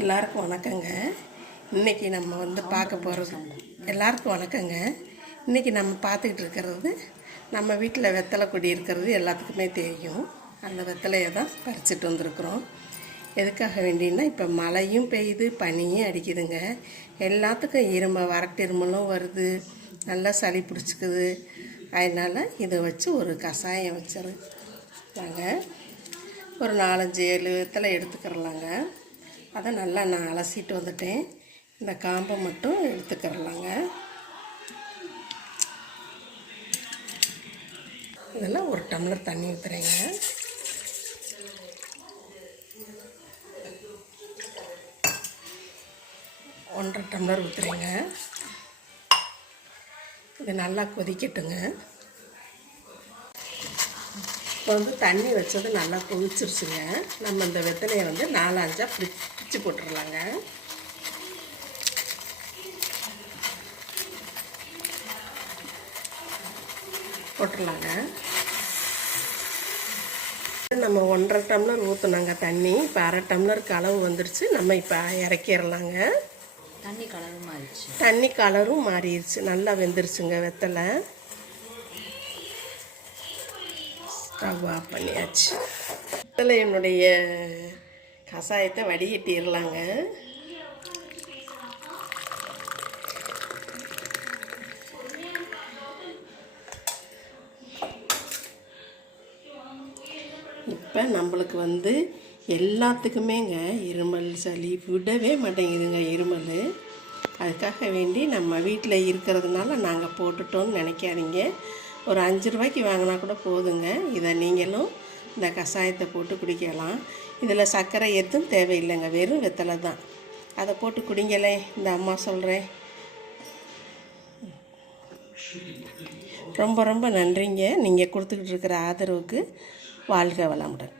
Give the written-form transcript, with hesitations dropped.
எல்லாருக்கும் வணக்கங்க. இன்றைக்கி நம்ம பார்க்க போகிறது எல்லாருக்கும் வணக்கங்க. இன்றைக்கி நம்ம பார்த்துக்கிட்டு இருக்கிறது நம்ம வீட்டில் வெத்தலை கொடி இருக்கிறது எல்லாத்துக்குமே தெரியும். அந்த வெத்தலையை தான் பறிச்சுட்டு வந்திருக்குறோம். எதுக்காக வேண்டினா இப்போ மழையும் பெய்யுது, பனியும் அடிக்குதுங்க. எல்லாத்துக்கும் வறட்டு இருமலும் வருது, நல்லா சளி பிடிச்சிக்குது. அதனால் இதை வச்சு ஒரு கஷாயம் வச்சிருந்தாங்க. ஒரு 4-5-7 வெத்தலை எடுத்துக்கிறலாங்க. அதை நல்லா நான் அலசிட்டு வந்துட்டேன். இந்த காம்பை மட்டும் எடுத்துக்கிறலாங்க. இதெல்லாம் 1 டம்ளர் தண்ணி ஊற்றுறேங்க. ஒன்றரை டம்ளர் ஊற்றுறேங்க. இது நல்லா கொதிக்கட்டுங்க. இப்போ தண்ணி வச்சது நல்லா கொதிச்சிருச்சுங்க. நம்ம இந்த வெத்தலையை 4-5 பிரித்து போட்டுடலாங்க. போட்டுடலாங்க. நம்ம 1.5 டம்ளர் ஊற்றுனாங்க தண்ணி. இப்போ 1/2 டம்ளருக்கு அளவு வந்துருச்சு. நம்ம இப்போ இறக்கிடலாங்க. தண்ணி கலரும் மாறிடுச்சு. நல்லா வெந்துருச்சுங்க வெத்தலை. ஸ்டவ் ஆஃப் பண்ணியாச்சு. வெத்தலையினுடைய கஷாயத்தை வடிகட்டிடலாங்க. இப்போ நம்மளுக்கு எல்லாத்துக்குமேங்க இருமல் சளி விடவே மாட்டேங்குதுங்க. இருமல் அதுக்காக வேண்டி நம்ம வீட்டில் இருக்கிறதுனால நாங்கள் போட்டுட்டோன்னு நினைக்காதீங்க. ஒரு 5 ரூபாய்க்கு வாங்கினா கூட போதுங்க. இதை நீங்களும் இந்த கஷாயத்தை போட்டு குடிக்கலாம். இதில் சர்க்கரை எதுவும் தேவையில்லைங்க, வெறும் வெத்தலை தான். அதை போட்டு குடிங்களே. இந்த அம்மா சொல்கிறேன். ரொம்ப ரொம்ப நன்றிங்க. நீங்கள் கொடுத்துக்கிட்டு இருக்கிற ஆதரவுக்கு. வாழ்க வளமுடன்.